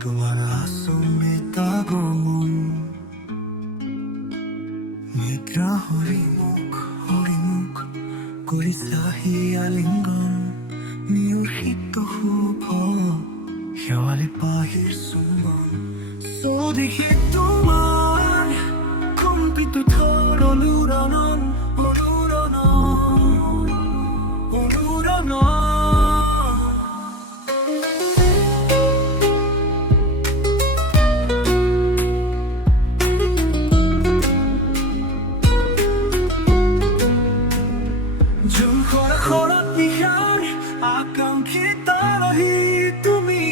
তোমাৰ আচমিতা গমন নিদ্ৰা হৰিমুখ কৰিছাহি আলিংগন নিয়ষিত শুভ শেৱালি পাহিৰ চুম্বন দেখি তোমাৰ কম্পিত থৰ অনুৰণন আকাংক্ষিত আলহী তুমি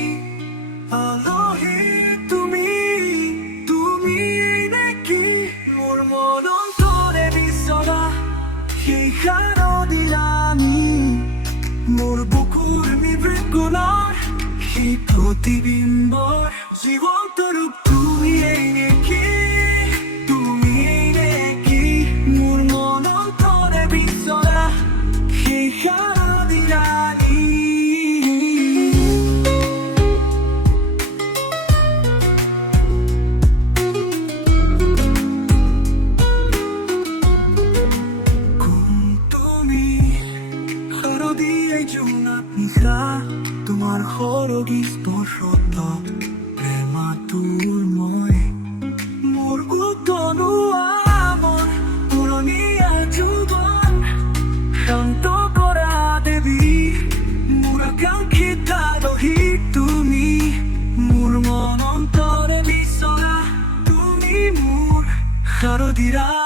নেকি মোৰ মন অন্তৰে বিচৰা সেই শাৰদীৰাণী মোৰ বুকুৰ মৃদুকণাৰ সেই প্ৰতিবিম্বৰ জীৱন্ত ৰূপ তুমিয়েই নেকি মোৰ মন অন্তৰে বিচৰা সেই শাৰদীৰাণী তোমাৰ সৰগী স্পৰ্শত প্ৰেমাতুৰ মই মোৰ উতলো আৱন পুৰণীয়া যৌৱন শান্ত কৰা দেৱী মোৰ আকাংক্ষিত আলহী তুমি মোৰ মন অন্তৰে বিচৰা তুমি মোৰ শাৰদীৰা